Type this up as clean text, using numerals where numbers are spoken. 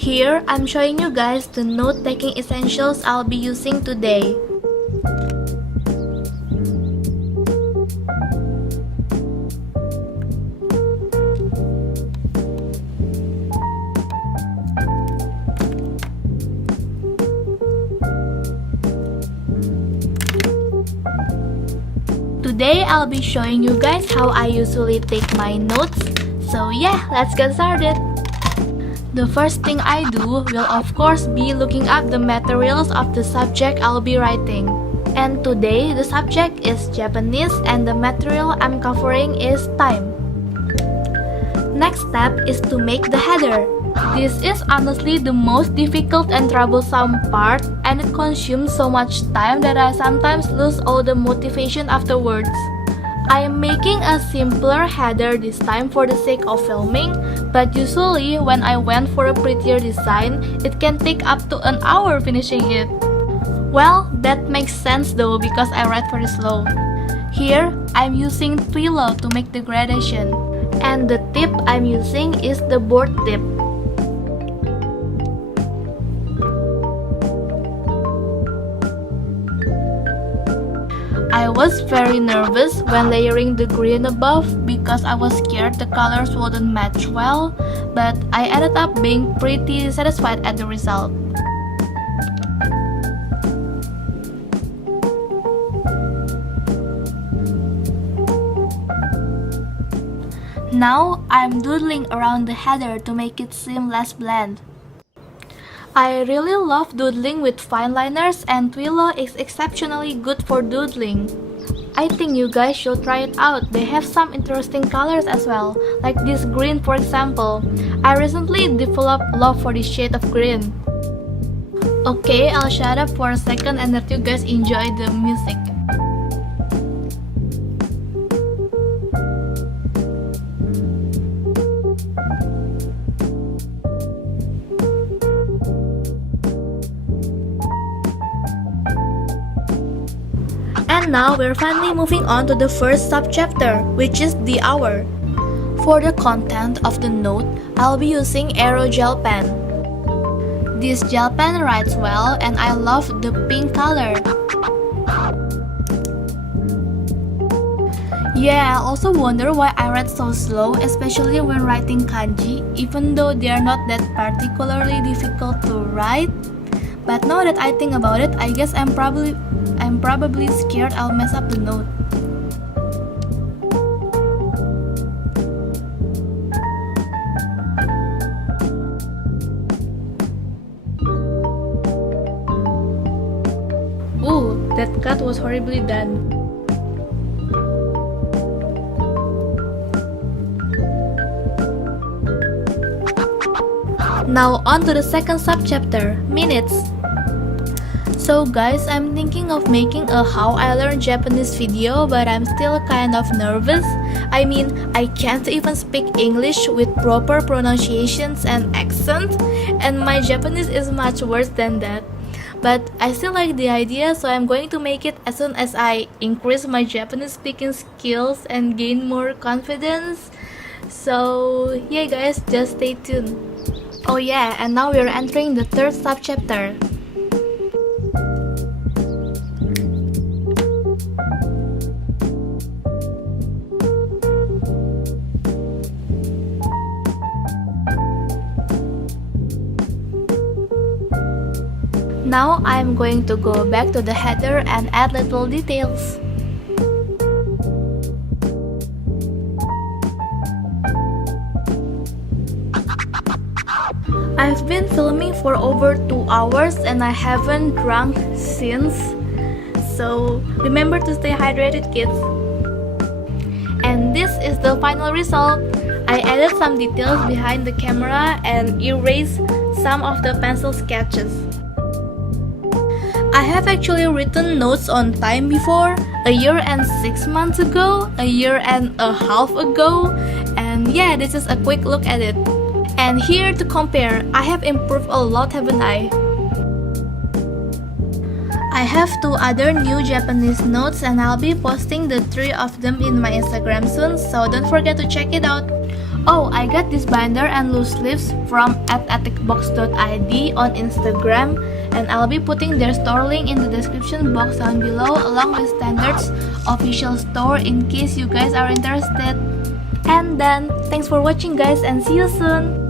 Here, I'm showing you guys the note-taking essentials I'll be using today. Today, I'll be showing you guys how I usually take my notes. So yeah, let's get started. The first thing I do will of course be looking up the materials of the subject I'll be writing. And today, the subject is Japanese and the material I'm covering is time. Next step is to make the header. This is honestly the most difficult and troublesome part, and it consumes so much time that I sometimes lose all the motivation afterwards. I am making a simpler header this time for the sake of filming, but usually when I went for a prettier design, it can take up to an hour finishing it. Well, that makes sense though because I write very slow. Here, I'm using Twillo to make the gradation, and the tip I'm using is the board tip. I was very nervous when layering the green above because I was scared the colors wouldn't match well, but I ended up being pretty satisfied at the result. Now, I'm doodling around the header to make it seem less bland. I really love doodling with fine liners, and Twillo is exceptionally good for doodling. I think you guys should try it out. They have some interesting colors as well, like this green for example. I recently developed love for this shade of green. Okay, I'll shut up for a second and let you guys enjoy the music. And now we're finally moving on to the first subchapter, which is the hour. For the content of the note, I'll be using Aero gel pen. This gel pen writes well and I love the pink color. Yeah, I also wonder why I write so slow, especially when writing kanji, even though they are not that particularly difficult to write. But now that I think about it, I guess I'm probably scared I'll mess up the note. Ooh, that cut was horribly done. Now on to the second subchapter, minutes. So guys, I'm thinking of making a how I learned Japanese video, but I'm still kind of nervous. I mean, I can't even speak English with proper pronunciations and accent, and my Japanese is much worse than that. But I still like the idea, so I'm going to make it as soon as I increase my Japanese speaking skills and gain more confidence. So yeah guys, just stay tuned. Oh yeah, and now we're entering the third subchapter. Now I'm going to go back to the header and add little details. I've been filming for over 2 hours and I haven't drunk since. So remember to stay hydrated, kids. And this is the final result. I added some details behind the camera and erased some of the pencil sketches. I have actually written notes on time before, a year and 6 months ago, a year and a half ago, and yeah, this is a quick look at it. And here to compare, I have improved a lot, haven't I? I have 2 other new Japanese notes and I'll be posting the 3 of them in my Instagram soon, so don't forget to check it out. Oh, I got this binder and loose leaves from @ethicbox.id on Instagram, and I'll be putting their store link in the description box down below along with Standard's official store in case you guys are interested. And then, thanks for watching guys and see you soon!